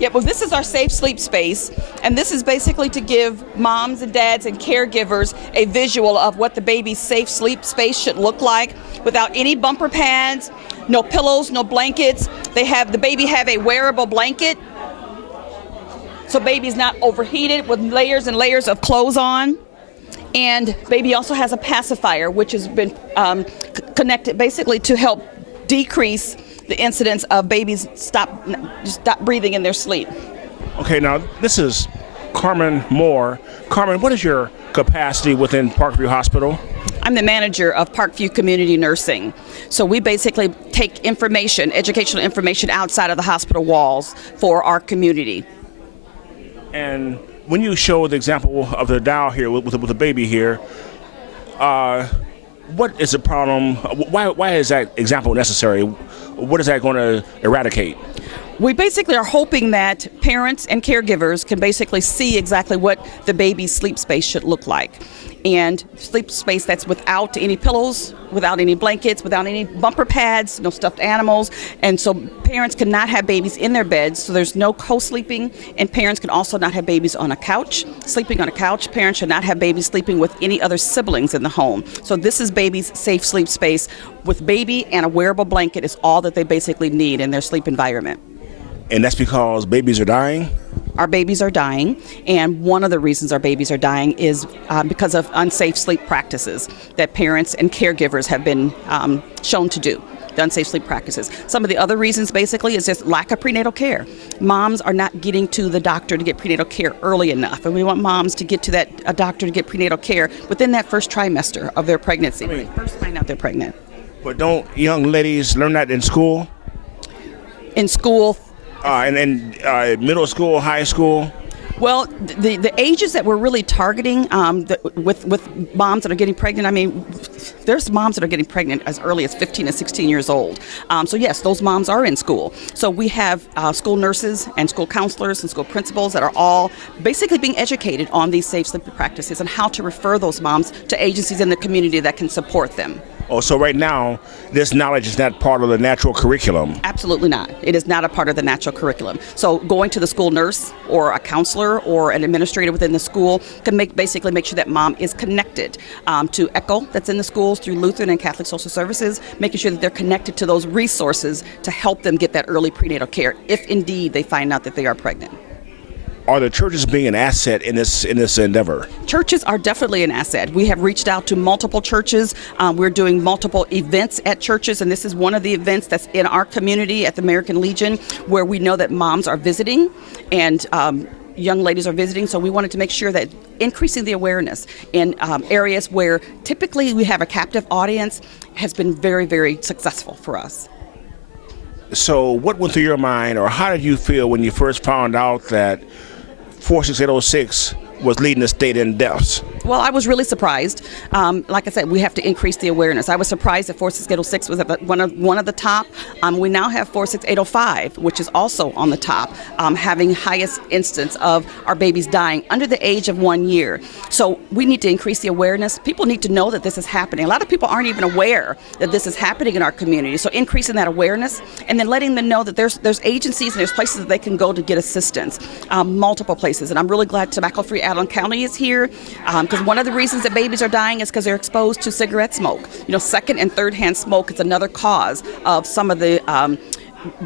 Yeah, well, this is our safe sleep space, and this is basically to give moms and dads and caregivers a visual of what the baby's safe sleep space should look like, without any bumper pads, no pillows, no blankets. The baby have a wearable blanket, so baby's not overheated with layers and layers of clothes on. And baby also has a pacifier, which has been connected basically to help decrease the incidence of babies stop breathing in their sleep. Okay, now this is Carmen Moore. Carmen, what is your capacity within Parkview Hospital? I'm the manager of Parkview Community Nursing. So we basically take information, educational information outside of the hospital walls for our community. And when you show the example of the doll here with the baby here, what is the problem? Why is that example necessary? What is that going to eradicate? We basically are hoping that parents and caregivers can basically see exactly what the baby's sleep space should look like. And sleep space that's without any pillows, without any blankets, without any bumper pads, no stuffed animals. And so parents cannot have babies in their beds, so there's no co-sleeping. And parents can also not have babies on a couch, sleeping on a couch. Parents should not have babies sleeping with any other siblings in the home. So this is baby's safe sleep space with baby, and a wearable blanket is all that they basically need in their sleep environment. And that's because babies are dying? Our babies are dying, and one of the reasons our babies are dying is because of unsafe sleep practices that parents and caregivers have been shown to do, the unsafe sleep practices. Some of the other reasons basically is just lack of prenatal care. Moms are not getting to the doctor to get prenatal care early enough, and we want moms to get to a doctor to get prenatal care within that first trimester of their pregnancy, when they first find out they're pregnant. But don't young ladies learn that in school? In school. And then middle school, high school? Well, the ages that we're really targeting with moms that are getting pregnant, I mean, there's moms that are getting pregnant as early as 15 and 16 years old. So yes, those moms are in school. So we have school nurses and school counselors and school principals that are all basically being educated on these safe sleep practices and how to refer those moms to agencies in the community that can support them. Oh, so right now, this knowledge is not part of the natural curriculum? Absolutely not. It is not a part of the natural curriculum. So going to the school nurse or a counselor or an administrator within the school can basically make sure that mom is connected to ECHO that's in the schools through Lutheran and Catholic Social Services, making sure that they're connected to those resources to help them get that early prenatal care if indeed they find out that they are pregnant. Are the churches being an asset in this endeavor? Churches are definitely an asset. We have reached out to multiple churches. We're doing multiple events at churches, and this is one of the events that's in our community at the American Legion, where we know that moms are visiting and young ladies are visiting. So we wanted to make sure that increasing the awareness in areas where typically we have a captive audience has been very, very successful for us. So what went through your mind, or how did you feel when you first found out that 46806 was leading the state in deaths? Well, I was really surprised. Like I said, we have to increase the awareness. I was surprised that 46806 was at one of the top. We now have 46805, which is also on the top, having highest instance of our babies dying under the age of 1 year. So we need to increase the awareness. People need to know that this is happening. A lot of people aren't even aware that this is happening in our community. So increasing that awareness and then letting them know that there's agencies and there's places that they can go to get assistance, multiple places. And I'm really glad Tobacco-Free Allen County is here. Because one of the reasons that babies are dying is because they're exposed to cigarette smoke. You know, second and third hand smoke is another cause of some of the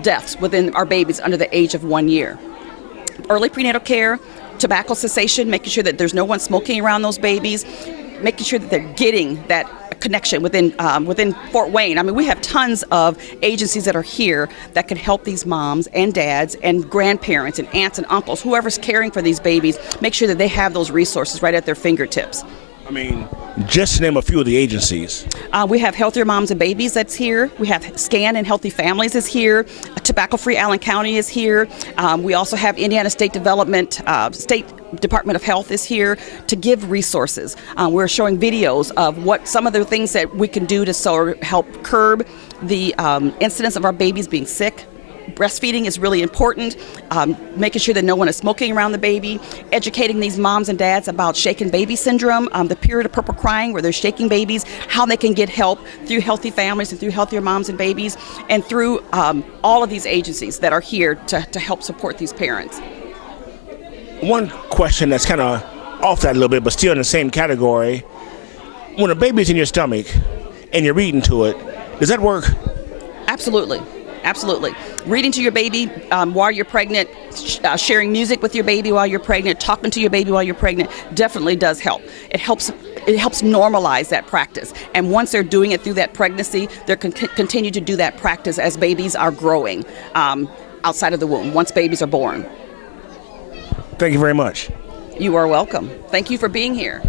deaths within our babies under the age of 1 year. Early prenatal care, tobacco cessation, making sure that there's no one smoking around those babies, making sure that they're getting that connection within Fort Wayne. I mean, we have tons of agencies that are here that can help these moms and dads and grandparents and aunts and uncles, whoever's caring for these babies, make sure that they have those resources right at their fingertips. I mean, just to name a few of the agencies. We have Healthier Moms and Babies that's here. We have SCAN and Healthy Families is here. Tobacco-Free Allen County is here. We also have Indiana State Development, State Department of Health is here to give resources. We're showing videos of what some of the things that we can do to help curb the incidence of our babies being sick breastfeeding is really important, making sure that no one is smoking around the baby, educating these moms and dads about shaken baby syndrome, the period of purple crying where they're shaking babies, how they can get help through healthy families and through healthier moms and babies, and through all of these agencies that are here to help support these parents. One question that's kind of off that a little bit, but still in the same category. When a baby's in your stomach and you're reading to it, does that work? Absolutely. Absolutely. Reading to your baby while you're pregnant, sharing music with your baby while you're pregnant, talking to your baby while you're pregnant definitely does help. It helps normalize that practice. And once they're doing it through that pregnancy, they can continue to do that practice as babies are growing outside of the womb, once babies are born. Thank you very much. You are welcome. Thank you for being here.